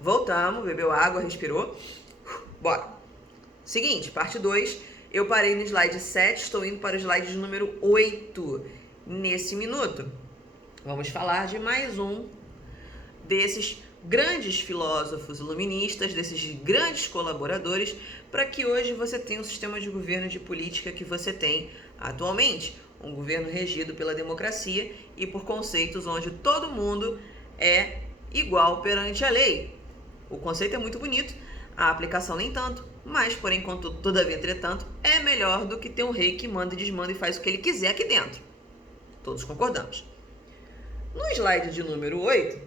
Voltamos, bebeu água, respirou. Bora. Seguinte, parte 2. Eu parei no slide 7, estou indo para o slide de número 8. Nesse minuto, vamos falar de mais um desses grandes filósofos iluministas, desses grandes colaboradores, para que hoje você tenha o sistema de governo e de política que você tem atualmente. Um governo regido pela democracia e por conceitos onde todo mundo é igual perante a lei. O conceito é muito bonito, a aplicação nem tanto, mas, porém, todavia, entretanto, é melhor do que ter um rei que manda e desmanda e faz o que ele quiser aqui dentro. Todos concordamos. No slide de número 8,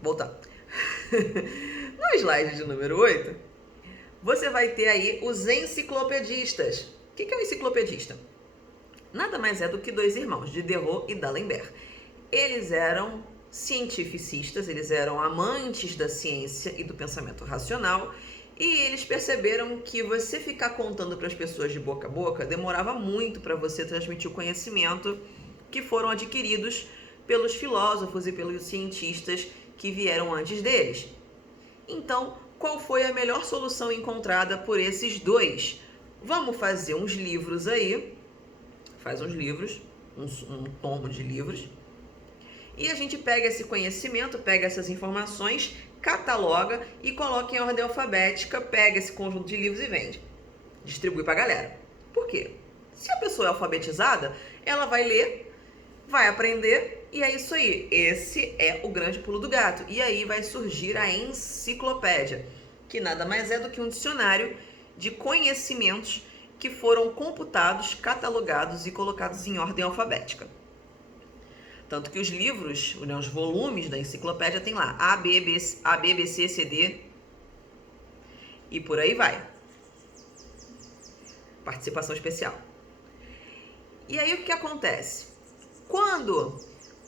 voltar. No slide de número 8, você vai ter aí os enciclopedistas. O que é um enciclopedista? Nada mais é do que dois irmãos, Diderot e D'Alembert. Eles eram cientificistas, eles eram amantes da ciência e do pensamento racional, e eles perceberam que você ficar contando para as pessoas de boca a boca demorava muito para você transmitir o conhecimento que foram adquiridos pelos filósofos e pelos cientistas que vieram antes deles. Então, qual foi a melhor solução encontrada por esses dois? Vamos fazer uns livros aí, faz uns livros, um tomo de livros, e a gente pega esse conhecimento, pega essas informações, cataloga e coloca em ordem alfabética, pega esse conjunto de livros e vende. Distribui pra galera. Por quê? Se a pessoa é alfabetizada, ela vai ler, vai aprender e é isso aí. Esse é o grande pulo do gato. E aí vai surgir a enciclopédia, que nada mais é do que um dicionário de conhecimentos que foram computados, catalogados e colocados em ordem alfabética. Tanto que os livros, os volumes da enciclopédia tem lá A, B, B, C, C, D e por aí vai. Participação especial. E aí o que acontece? Quando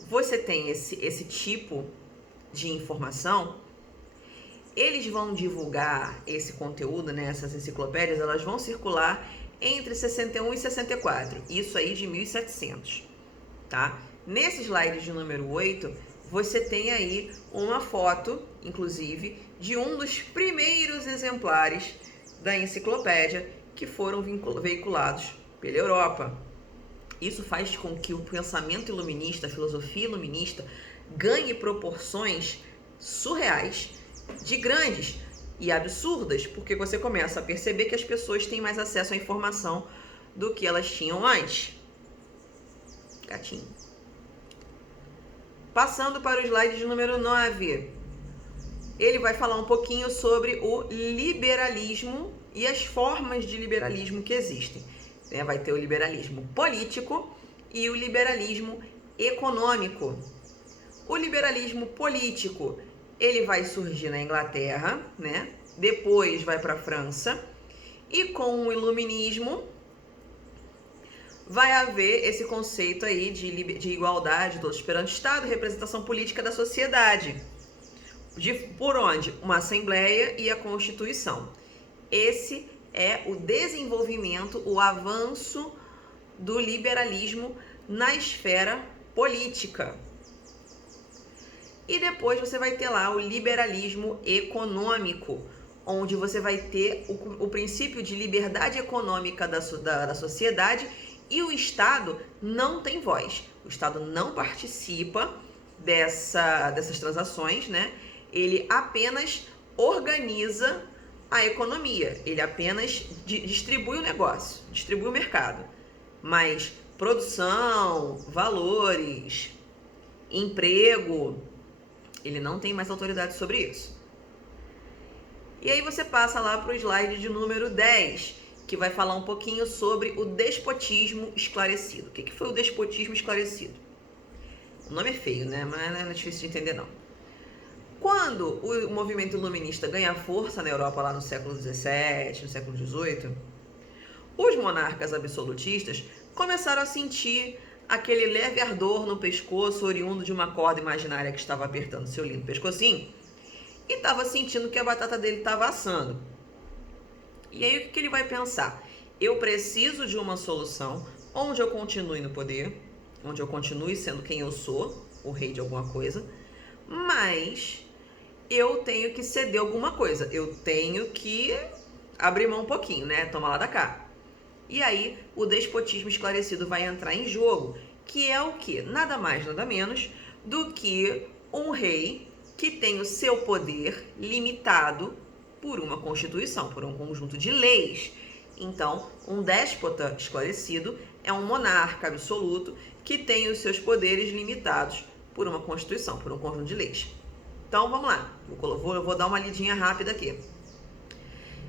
você tem esse tipo de informação, eles vão divulgar esse conteúdo, né, essas enciclopédias, elas vão circular entre 61 e 64, isso aí de 1700, tá? Nesse slide de número 8, você tem aí uma foto, inclusive, de um dos primeiros exemplares da enciclopédia que foram veiculados pela Europa. Isso faz com que o pensamento iluminista, a filosofia iluminista, ganhe proporções surreais, de grandes e absurdas, porque você começa a perceber que as pessoas têm mais acesso à informação do que elas tinham antes. Gatinho. Passando para o slide de número 9, ele vai falar um pouquinho sobre o liberalismo e as formas de liberalismo que existem. Vai ter o liberalismo político e o liberalismo econômico. O liberalismo político, ele vai surgir na Inglaterra, né? Depois vai para a França, e com o iluminismo vai haver esse conceito aí de igualdade, todos perante o Estado, representação política da sociedade. Por onde? Uma Assembleia e a Constituição. Esse é o desenvolvimento, o avanço do liberalismo na esfera política. E depois você vai ter lá o liberalismo econômico, onde você vai ter o princípio de liberdade econômica da sociedade, e o Estado não tem voz. O Estado não participa dessas transações, né? Ele apenas organiza a economia. Ele apenas distribui o negócio, distribui o mercado. Mas produção, valores, emprego, ele não tem mais autoridade sobre isso. E aí você passa lá para o slide de número 10, que vai falar um pouquinho sobre o despotismo esclarecido. O que foi o despotismo esclarecido? O nome é feio, né? Mas não é difícil de entender, não. Quando o movimento iluminista ganha força na Europa lá no século XVII, no século XVIII, os monarcas absolutistas começaram a sentir aquele leve ardor no pescoço, oriundo de uma corda imaginária que estava apertando seu lindo pescocinho, e estava sentindo que a batata dele estava assando. E aí o que ele vai pensar? Eu preciso de uma solução onde eu continue no poder, onde eu continue sendo quem eu sou, o rei de alguma coisa, mas eu tenho que ceder alguma coisa, eu tenho que abrir mão um pouquinho, né? Toma lá da cá. E aí o despotismo esclarecido vai entrar em jogo, que é o quê? Nada mais, nada menos do que um rei que tem o seu poder limitado por uma constituição, por um conjunto de leis. Então, um déspota esclarecido é um monarca absoluto que tem os seus poderes limitados por uma constituição, por um conjunto de leis. Então, vamos lá. Vou dar uma lidinha rápida aqui.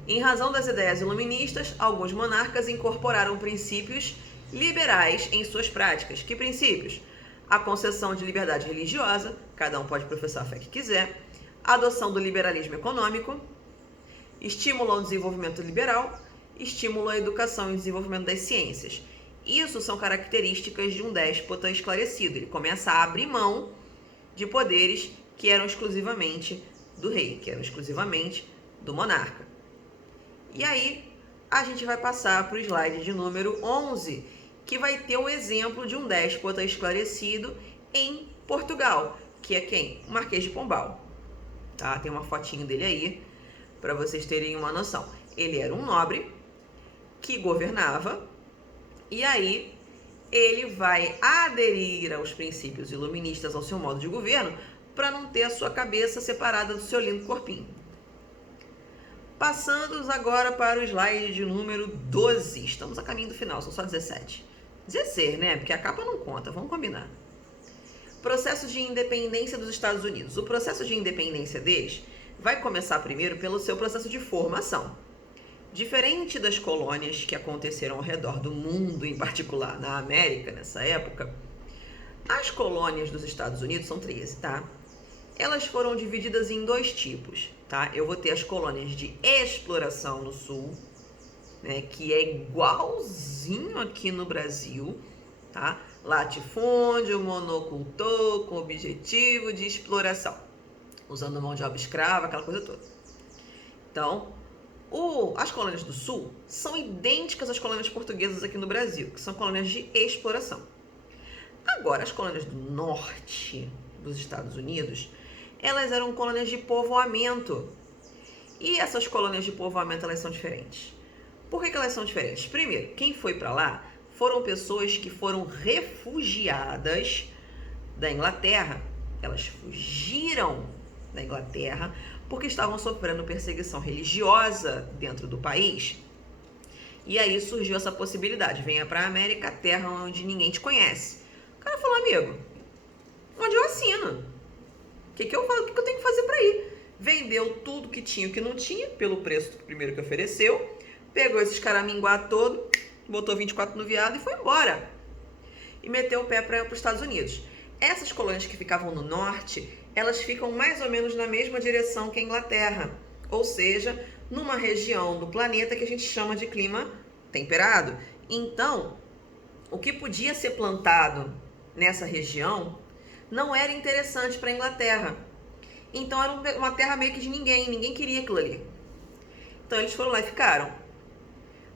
Em razão das ideias iluministas, alguns monarcas incorporaram princípios liberais em suas práticas. Que princípios? A concessão de liberdade religiosa, cada um pode professar a fé que quiser, a adoção do liberalismo econômico, estímulo ao desenvolvimento liberal, estímulo à educação e desenvolvimento das ciências. Isso são características de um déspota esclarecido. Ele começa a abrir mão de poderes que eram exclusivamente do rei, que eram exclusivamente do monarca. E aí, a gente vai passar para o slide de número 11, que vai ter um exemplo de um déspota esclarecido em Portugal, que é quem? O Marquês de Pombal. Tá? Tem uma fotinho dele aí, para vocês terem uma noção. Ele era um nobre que governava, e aí ele vai aderir aos princípios iluministas, ao seu modo de governo, para não ter a sua cabeça separada do seu lindo corpinho. Passando agora para o slide de número 12. Estamos a caminho do final, são só 17. 16, né? Porque a capa não conta, vamos combinar. Processo de independência dos Estados Unidos. O processo de independência deles vai começar primeiro pelo seu processo de formação. Diferente das colônias que aconteceram ao redor do mundo, em particular na América nessa época, as colônias dos Estados Unidos são 13, tá? Elas foram divididas em dois tipos, tá? Eu vou ter as colônias de exploração no sul, né, que é igualzinho aqui no Brasil, tá? Latifúndio, monocultor, com objetivo de exploração, usando mão de obra escrava, aquela coisa toda. Então, as colônias do sul são idênticas às colônias portuguesas aqui no Brasil, que são colônias de exploração. Agora, as colônias do norte dos Estados Unidos, elas eram colônias de povoamento. E essas colônias de povoamento, elas são diferentes. Por que elas são diferentes? Primeiro, quem foi para lá foram pessoas que foram refugiadas da Inglaterra. Elas fugiram da Inglaterra porque estavam sofrendo perseguição religiosa dentro do país. E aí surgiu essa possibilidade. Venha para a América, terra onde ninguém te conhece. O cara falou, amigo, onde eu assino? O que eu tenho que fazer para ir? Vendeu tudo que tinha e o que não tinha, pelo preço primeiro que ofereceu, pegou esses caraminguá todo, botou 24 no viado e foi embora. E meteu o pé para os Estados Unidos. Essas colônias que ficavam no norte, elas ficam mais ou menos na mesma direção que a Inglaterra, ou seja, numa região do planeta que a gente chama de clima temperado. Então, o que podia ser plantado nessa região não era interessante para a Inglaterra. Então era uma terra meio que de ninguém queria aquilo ali. Então eles foram lá e ficaram.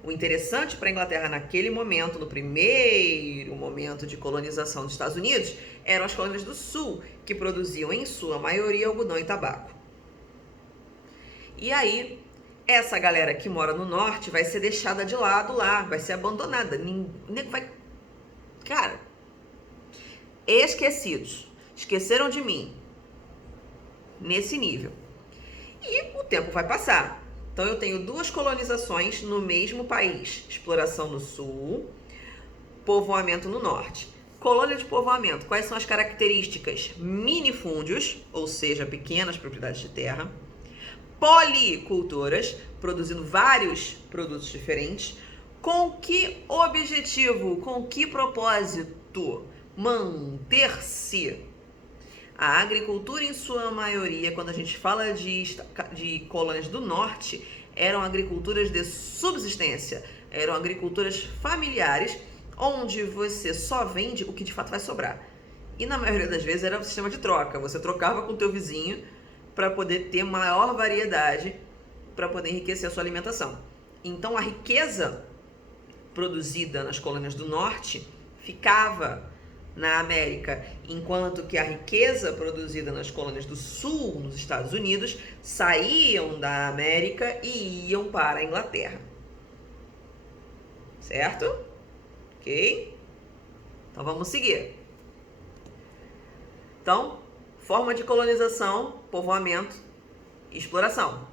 O interessante para a Inglaterra naquele momento, no primeiro momento de colonização dos Estados Unidos, eram as colônias do sul, que produziam em sua maioria algodão e tabaco. E aí, essa galera que mora no norte vai ser deixada de lado lá, vai ser abandonada. Ninguém vai... Cara, esquecidos. Esqueceram de mim. Nesse nível. E o tempo vai passar. Então eu tenho duas colonizações no mesmo país. Exploração no sul, povoamento no norte. Colônia de povoamento. Quais são as características? Minifúndios, ou seja, pequenas propriedades de terra. Policultoras, produzindo vários produtos diferentes. Com que objetivo? Com que propósito? Manter-se. A agricultura, em sua maioria, quando a gente fala de colônias do norte, eram agriculturas de subsistência, eram agriculturas familiares, onde você só vende o que de fato vai sobrar. E na maioria das vezes era um sistema de troca, você trocava com o teu vizinho para poder ter maior variedade, para poder enriquecer a sua alimentação. Então a riqueza produzida nas colônias do norte ficava na América, enquanto que a riqueza produzida nas colônias do Sul, nos Estados Unidos, saíam da América e iam para a Inglaterra. Certo? Ok? Então vamos seguir. Então, forma de colonização, povoamento e exploração.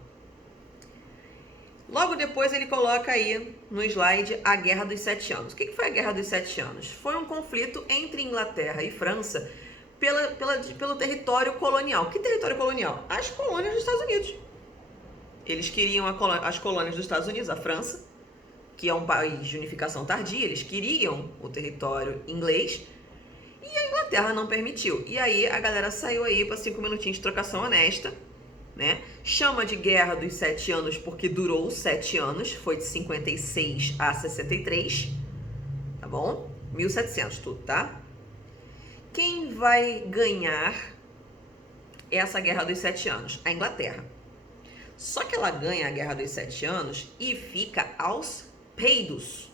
Logo depois ele coloca aí no slide a Guerra dos Sete Anos. O que foi a Guerra dos Sete Anos? Foi um conflito entre Inglaterra e França pelo território colonial. Que território colonial? As colônias dos Estados Unidos. Eles queriam as colônias dos Estados Unidos, a França, que é um país de unificação tardia, eles queriam o território inglês e a Inglaterra não permitiu. E aí a galera saiu aí para 5 minutinhos de trocação honesta, né? Chama de Guerra dos Sete Anos porque durou 7 anos, foi de 56 a 63, tá bom? 1700 tudo, tá? Quem vai ganhar essa Guerra dos Sete Anos? A Inglaterra. Só que ela ganha a Guerra dos Sete Anos e fica aos peidos.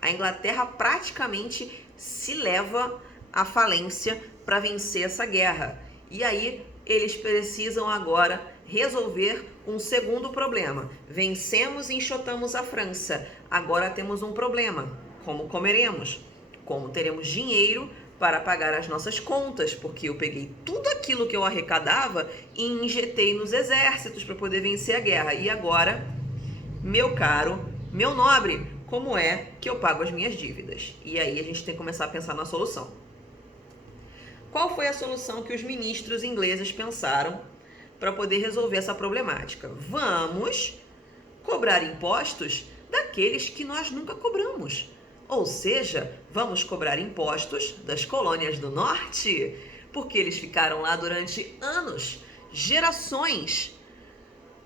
A Inglaterra praticamente se leva à falência para vencer essa guerra. E aí eles precisam agora resolver um segundo problema. Vencemos e enxotamos a França. Agora temos um problema. Como comeremos? Como teremos dinheiro para pagar as nossas contas? Porque eu peguei tudo aquilo que eu arrecadava e injetei nos exércitos para poder vencer a guerra. E agora, meu caro, meu nobre, como é que eu pago as minhas dívidas? E aí a gente tem que começar a pensar na solução. Qual foi a solução que os ministros ingleses pensaram para poder resolver essa problemática? Vamos cobrar impostos daqueles que nós nunca cobramos. Ou seja, vamos cobrar impostos das colônias do norte, porque eles ficaram lá durante anos, gerações,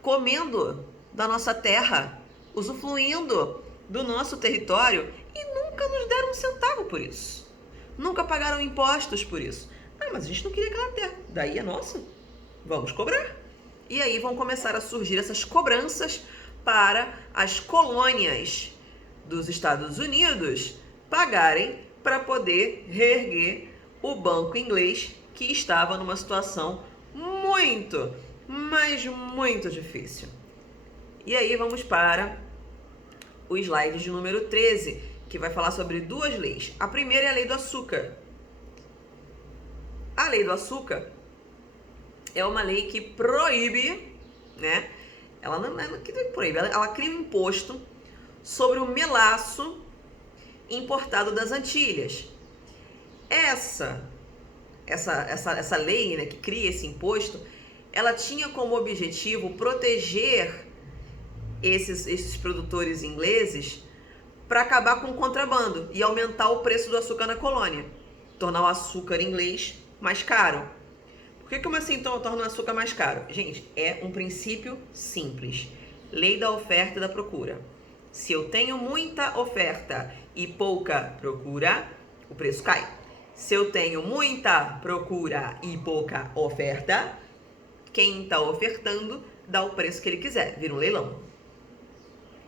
comendo da nossa terra, usufruindo do nosso território e nunca nos deram um centavo por isso. Nunca pagaram impostos por isso. Ah, mas a gente não queria aquela terra. Daí é nossa. Vamos cobrar. E aí vão começar a surgir essas cobranças para as colônias dos Estados Unidos pagarem para poder reerguer o banco inglês, que estava numa situação muito, mas muito difícil. E aí vamos para o slide de número 13, que vai falar sobre duas leis. A primeira é a lei do açúcar. A lei do açúcar é uma lei que proíbe, né? Ela não é que proíbe, ela cria um imposto sobre o melaço importado das Antilhas. Essa lei, né, que cria esse imposto, ela tinha como objetivo proteger esses produtores ingleses para acabar com o contrabando e aumentar o preço do açúcar na colônia, tornar o açúcar inglês mais caro. Por que como assim então torna o açúcar mais caro? Gente, é um princípio simples. Lei da oferta e da procura. Se eu tenho muita oferta e pouca procura, o preço cai. Se eu tenho muita procura e pouca oferta, quem está ofertando dá o preço que ele quiser, vira um leilão.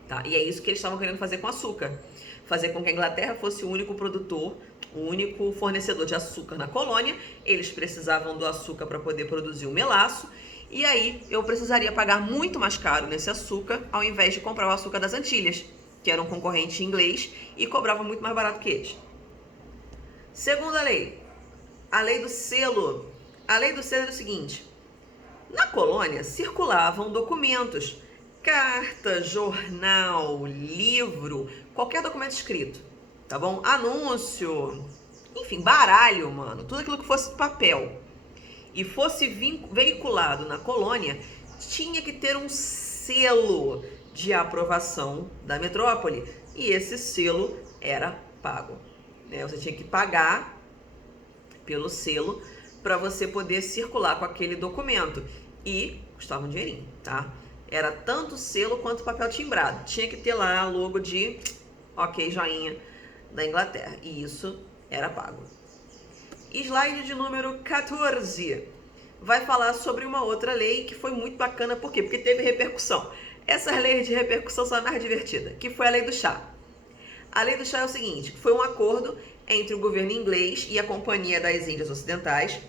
Tá? E é isso que eles estavam querendo fazer com o açúcar. Fazer com que a Inglaterra fosse o único produtor, o único fornecedor de açúcar na colônia. Eles precisavam do açúcar para poder produzir o melaço. E aí eu precisaria pagar muito mais caro nesse açúcar, ao invés de comprar o açúcar das Antilhas, que era um concorrente inglês e cobrava muito mais barato que eles. Segunda lei, a lei do selo. A lei do selo é o seguinte: na colônia circulavam documentos, carta, jornal, livro, qualquer documento escrito, tá bom? Anúncio, enfim, baralho, mano, tudo aquilo que fosse papel e fosse veiculado na colônia, tinha que ter um selo de aprovação da metrópole, e esse selo era pago, né? Você tinha que pagar pelo selo para você poder circular com aquele documento, e custava um dinheirinho, tá? Era tanto selo quanto papel timbrado. Tinha que ter lá logo de ok, joinha da Inglaterra. E isso era pago. Slide de número 14. Vai falar sobre uma outra lei que foi muito bacana. Por quê? Porque teve repercussão. Essas leis de repercussão são a mais divertida, que foi a lei do chá. A lei do chá é o seguinte: foi um acordo entre o governo inglês e a Companhia das Índias Ocidentais,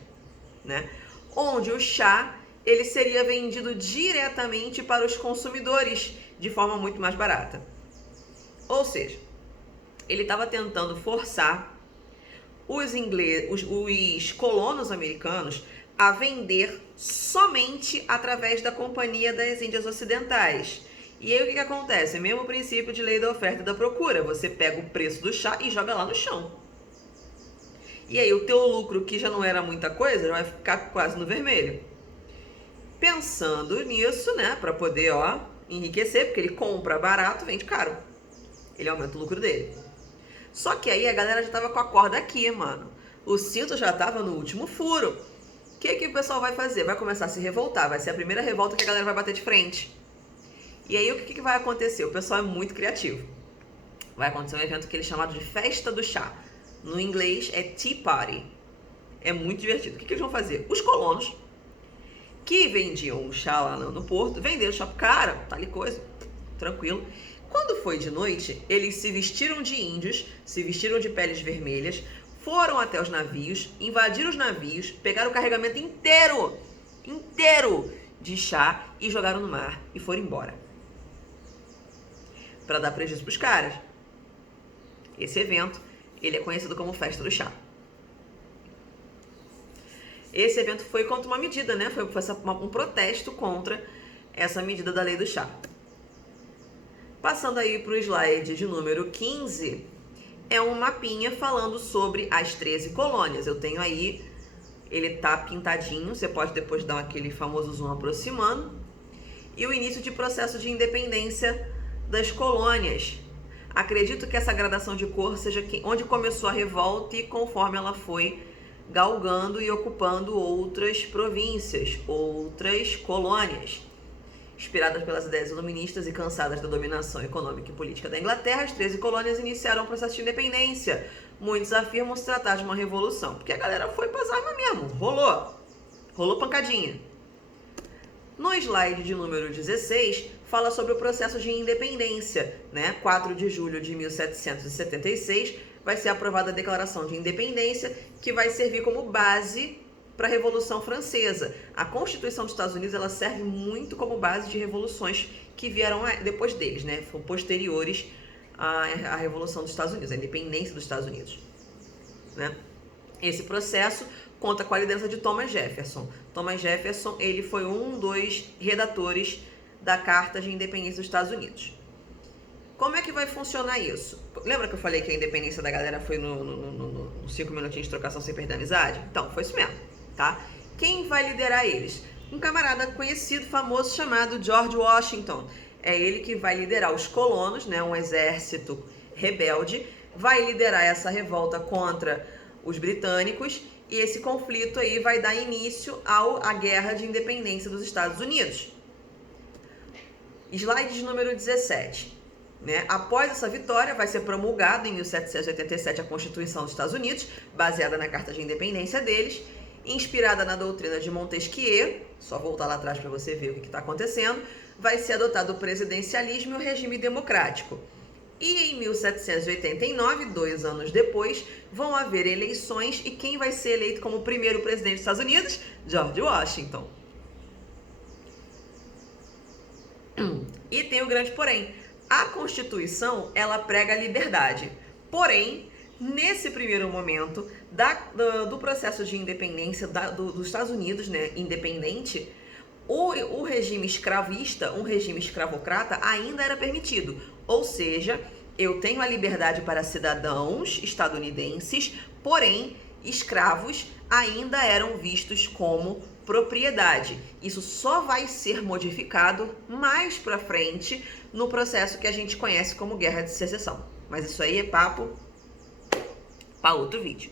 né? Onde o chá ele seria vendido diretamente para os consumidores de forma muito mais barata. Ou seja, ele estava tentando forçar os colonos americanos a vender somente através da Companhia das Índias Ocidentais. E aí o que acontece? É o mesmo princípio de lei da oferta e da procura. Você pega o preço do chá e joga lá no chão. E aí o teu lucro, que já não era muita coisa, já vai ficar quase no vermelho. Pensando nisso, né, para poder, enriquecer, porque ele compra barato, vende caro. Ele aumenta o lucro dele. Só que aí a galera já tava com a corda aqui, mano. O cinto já tava no último furo. O que o pessoal vai fazer? Vai começar a se revoltar. Vai ser a primeira revolta que a galera vai bater de frente. E aí o que vai acontecer? O pessoal é muito criativo. Vai acontecer um evento que eles chamam de Festa do Chá. No inglês é Tea Party. É muito divertido. O que eles vão fazer? Os colonos que vendiam o chá lá no porto, venderam o chá pro cara, tá ali coisa, tranquilo. Quando foi de noite, eles se vestiram de índios, se vestiram de peles vermelhas, foram até os navios, invadiram os navios, pegaram o carregamento inteiro de chá e jogaram no mar e foram embora. Para dar prejuízo pros caras. Esse evento, ele é conhecido como Festa do Chá. Esse evento foi contra uma medida, né? Foi um protesto contra essa medida da lei do chá. Passando aí para o slide de número 15, é um mapinha falando sobre as 13 colônias. Eu tenho aí, ele tá pintadinho, você pode depois dar aquele famoso zoom aproximando. E o início de processo de independência das colônias. Acredito que essa gradação de cor seja onde começou a revolta e conforme ela foi galgando e ocupando outras províncias, outras colônias. Inspiradas pelas ideias iluministas e cansadas da dominação econômica e política da Inglaterra, as 13 colônias iniciaram o processo de independência. Muitos afirmam se tratar de uma revolução, porque a galera foi pras armas mesmo, rolou pancadinha. No slide de número 16, fala sobre o processo de independência, né? 4 de julho de 1776, vai ser aprovada a Declaração de Independência, que vai servir como base para a Revolução Francesa. A Constituição dos Estados Unidos, ela serve muito como base de revoluções que vieram depois deles, né? Foram posteriores à Revolução dos Estados Unidos, à independência dos Estados Unidos, né? Esse processo conta com a liderança de Thomas Jefferson. Thomas Jefferson, ele foi um dos redatores da Carta de Independência dos Estados Unidos. Como é que vai funcionar isso? Lembra que eu falei que a independência da galera foi no 5 minutinhos de trocação sem perder a amizade? Então, foi isso mesmo, tá? Quem vai liderar eles? Um camarada conhecido, famoso, chamado George Washington. É ele que vai liderar os colonos, né? Um exército rebelde. Vai liderar essa revolta contra os britânicos. E esse conflito aí vai dar início à Guerra de Independência dos Estados Unidos. Slide de número 17. Né? Após essa vitória, vai ser promulgada em 1787 a Constituição dos Estados Unidos, baseada na Carta de Independência deles, inspirada na doutrina de Montesquieu, só voltar lá atrás para você ver o que está acontecendo, vai ser adotado o presidencialismo e o regime democrático. E em 1789, 2 anos depois, vão haver eleições e quem vai ser eleito como primeiro presidente dos Estados Unidos? George Washington. E tem o grande porém. A Constituição, ela prega a liberdade. Porém, nesse primeiro momento do processo de independência dos Estados Unidos, né, independente, o regime escravista, um regime escravocrata, ainda era permitido. Ou seja, eu tenho a liberdade para cidadãos estadunidenses, porém, escravos ainda eram vistos como propriedade. Isso só vai ser modificado mais pra frente no processo que a gente conhece como Guerra de Secessão. Mas isso aí é papo para outro vídeo.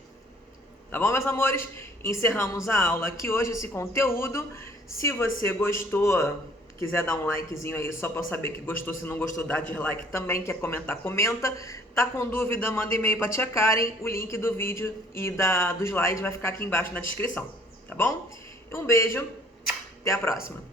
Tá bom, meus amores? Encerramos a aula aqui hoje, esse conteúdo. Se você gostou, quiser dar um likezinho aí só para saber que gostou, se não gostou, dá dislike também, quer comentar, comenta. Tá com dúvida, manda e-mail pra tia Karen, o link do vídeo e do slide vai ficar aqui embaixo na descrição, tá bom? Um beijo, até a próxima!